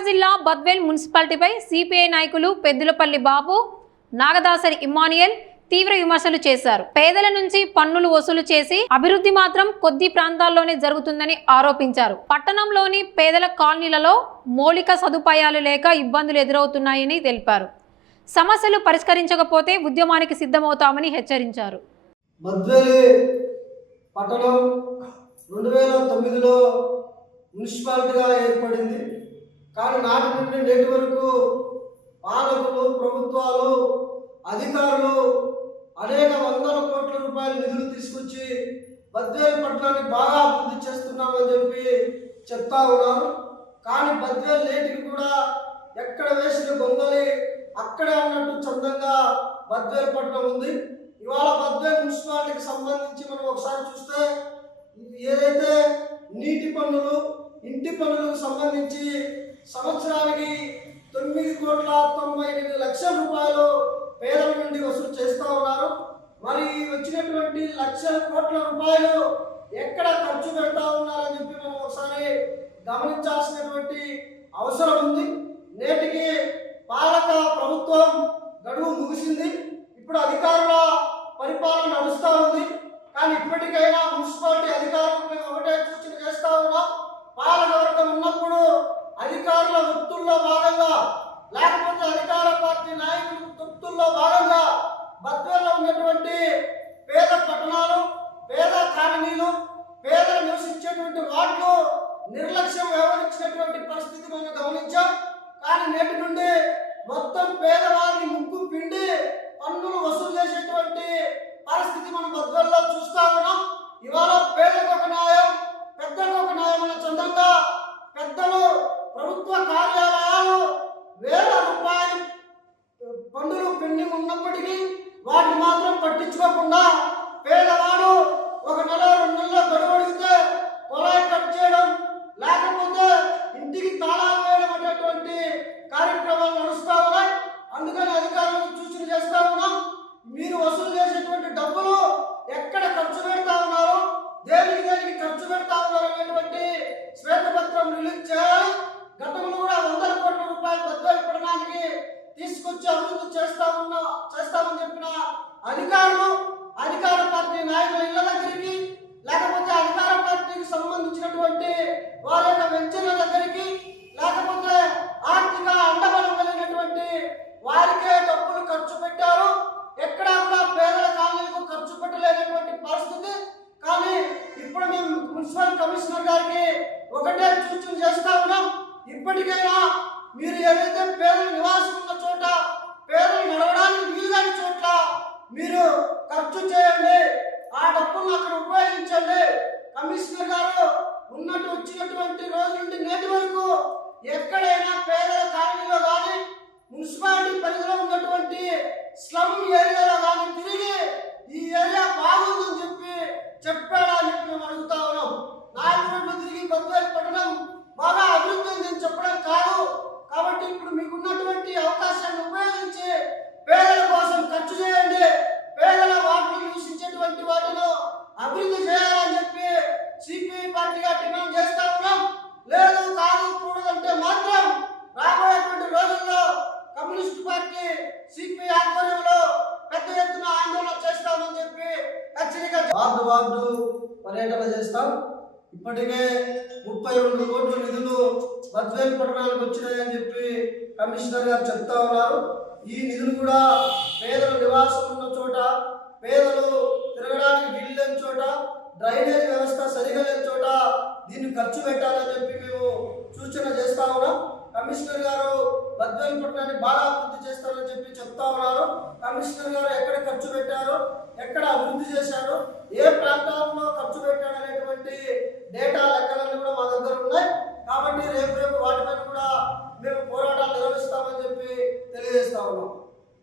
కడప జిల్లా బద్వేల్ మున్సిపాలిటీపై సిపిఐ నాయకులు పెద్దులపల్లి బాబు, నాగదాసరి ఇమ్మాన్యుయల్ తీవ్ర విమర్శలు చేశారు. పేదల నుంచి పన్నులు వసూలు చేసి అభివృద్ధి మాత్రం కొద్ది ప్రాంతాల్లోనే జరుగుతుందని ఆరోపించారు. పట్టణంలోని పేదల కాలనీలలో మౌలిక సదుపాయాలు లేక ఇబ్బందులు ఎదురవుతున్నాయని తెలిపారు. సమస్యలు పరిష్కరించకపోతే ఉద్యమానికి సిద్ధమవుతామని హెచ్చరించారు. బద్వేల్ పట్టణం 2009లో మున్సిపాలిటీగా ఏర్పడింది. కానీ నాటి నుండి నేటి వరకు పాలకులు, ప్రభుత్వాలు, అధికారులు అనేక వందల కోట్ల రూపాయల నిధులు తీసుకొచ్చి బద్వేల్ పట్టణాన్ని బాగా అభివృద్ధి చేస్తున్నామని చెప్పి చెప్తా ఉన్నారు. కానీ బద్వేల్ నేటికి కూడా ఎక్కడ వేసిన గొంగలి అక్కడే ఉన్నట్టు చందంగా బద్వేల్ పట్టణం ఉంది. ఇవాళ బద్వేల్ మున్సిపాలిటీకి సంబంధించి మనం ఒకసారి చూస్తే ఏదైతే నీటి పన్నులు, ఇంటి పన్నులకు సంబంధించి సంవత్సరానికి 9,98,00,000 రూపాయలు పేదల నుండి వసూలు చేస్తూ ఉన్నారు. మరి వచ్చినటువంటి లక్షల కోట్ల రూపాయలు ఎక్కడ ఖర్చు పెడతా ఉన్నారని చెప్పి మనం ఒకసారి గమనించాల్సినటువంటి అవసరం ఉంది. నేటికి పాలక ప్రభుత్వం గడువు ముగిసింది. ఇప్పుడు అధికారుల పరిపాలన నడుస్తూ ఉంది. కానీ ఇప్పటికైనా మున్సిపాలిటీ అధికారులకు ఒకటే సూచన చేస్తా ఉన్నాం. పాలకవర్గం ఉన్నప్పుడు అధికారుల వృత్తుల్లో భాగంగా, లేకపోతే అధికార పార్టీ నాయకుల వృత్తుల్లో భాగంగా బద్వేల్లో ఉన్నటువంటి పేద పట్టణాలు, పేద కాలనీలు, పేదలు నివసించేటువంటి వార్డులు నిర్లక్ష్యం వ్యవహరించినటువంటి పరిస్థితి మనం గమనించాం. కానీ నేటి నుండి మొత్తం పేదవారిని ముక్కు పిండి పన్నులు వసూలు చేసేటువంటి పరిస్థితి మనం బద్వేల్లో చూస్తా ఉన్నాం. ఇవాళ పేదలకు ఒక న్యాయం, పెద్దలకు ఒక న్యాయం అనే చందంగా పెద్దలు ప్రభుత్వ కార్యాలయాలు వేల రూపాయలు పన్నులు పెండింగ్ ఉన్నప్పటికీ వాటిని మాత్రం పట్టించుకోకుండా పేదవాడు ఒక నెల 2 నెలల్లో గడువు అడిగితే పొలాయి కట్ చేయడం, లేకపోతే ఇంటికి తాళాలు వేయడం అనేటువంటి కార్యక్రమాలు నడుస్తూ ఉన్నాయి. అందుకని అధికారులకు సూచన చేస్తా ఉన్నాం. మీరు వసూలు చేసేటువంటి డబ్బులు ఎక్కడ ఖర్చు పెడతా ఉన్నారు, దేనికి ఖర్చు పెడతా ఉన్నారు అనేటువంటి శ్వేతపత్రం రిలీజ్ చేయాలి. గతంలో కూడా వందల కోట్ల రూపాయలు బద్వేల్ పట్టణానికి తీసుకొచ్చి అభివృద్ధి చేస్తామని చెప్పిన అధికారులు, అధికార పార్టీ నాయకుల ఇళ్ల దగ్గరికి, లేకపోతే అధికార పార్టీకి సంబంధించినటువంటి వారి యొక్క వెంచర్ల దగ్గరికి, లేకపోతే ఆర్థిక అండబలం కలిగినటువంటి వారికే డబ్బులు ఖర్చు పెట్టారు. ఎక్కడా కూడా పేదల కాలనీలకు ఖర్చు పెట్టలేనటువంటి పరిస్థితి. కానీ ఇప్పుడు మేము మున్సిపల్ కమిషనర్ గారికి ఒకటే సూచన చేస్తా ఉన్నాం. ఇప్పటికైనా మీరు ఏదైతే పేదలు నివాసం ఉన్న చోట, పేదలు నడవడానికి వీలుగాని చోట్ల మీరు ఖర్చు చేయండి, ఆ డబ్బులను అక్కడ ఉపయోగించండి. కమిషనర్ గారు వచ్చినటువంటి రోజు నుండి నేటి వరకు ఎక్కడైనా పేదల కాలనీలో కానీ, మున్సిపాలిటీ పరిధిలో ఉన్నటువంటి స్లమ్ ఏరియాలో కానీ తిరిగి ఈ ఏరియా బాగుందని చెప్పాడా అని చెప్పి మేము అడుగుతా ఉన్నాం. నాయకుడు తిరిగి బద్వేల్ పట్టణం బాగా అభివృద్ధి అని చెప్పడం కాదు. కాబట్టి ఇప్పుడు మీకున్నటువంటి అవకాశాన్ని ఉపయోగించి పేదల కోసం ఖర్చు చేయండి, పేదల వాటిని నివసించేటువంటి వాటిని అభివృద్ధి చేయాలని చెప్పి సిపిఐ పార్టీగా డిమాండ్ చేస్తా ఉన్నాం. లేదు కాదు కూడదంటే మాత్రం రాబోయేటువంటి రోజుల్లో కమ్యూనిస్ట్ పార్టీ సిపిఐ ఆధ్వర్యంలో పెద్ద ఎత్తున ఆందోళన చేస్తామని చెప్పి హెచ్చరిక. వార్డు పర్యటన చేస్తాం. ఇప్పటికే 32 కోట్ల నిధులు బద్వేల్ పట్టణానికి వచ్చినాయని చెప్పి కమిషనర్ గారు చెప్తా ఉన్నారు. ఈ నిధులు కూడా పేదల నివాసం ఉన్న చోట, పేదలు తిరగడానికి వీలు లేని చోట, డ్రైనేజ్ వ్యవస్థ సరిగా లేని చోట దీన్ని ఖర్చు పెట్టాలని చెప్పి మేము సూచన చేస్తా ఉన్నాం. కమిషనర్ గారు బద్వేల్ పట్టణాన్ని బాగా అభివృద్ధి చేస్తారని చెప్పి చెప్తా ఉన్నారు. కమిషనర్ గారు ఎక్కడ ఖర్చు పెట్టారు, ఎక్కడ అభివృద్ధి చేశారు, ఏ ప్రాంతాల్లో ఖర్చు పెట్టారు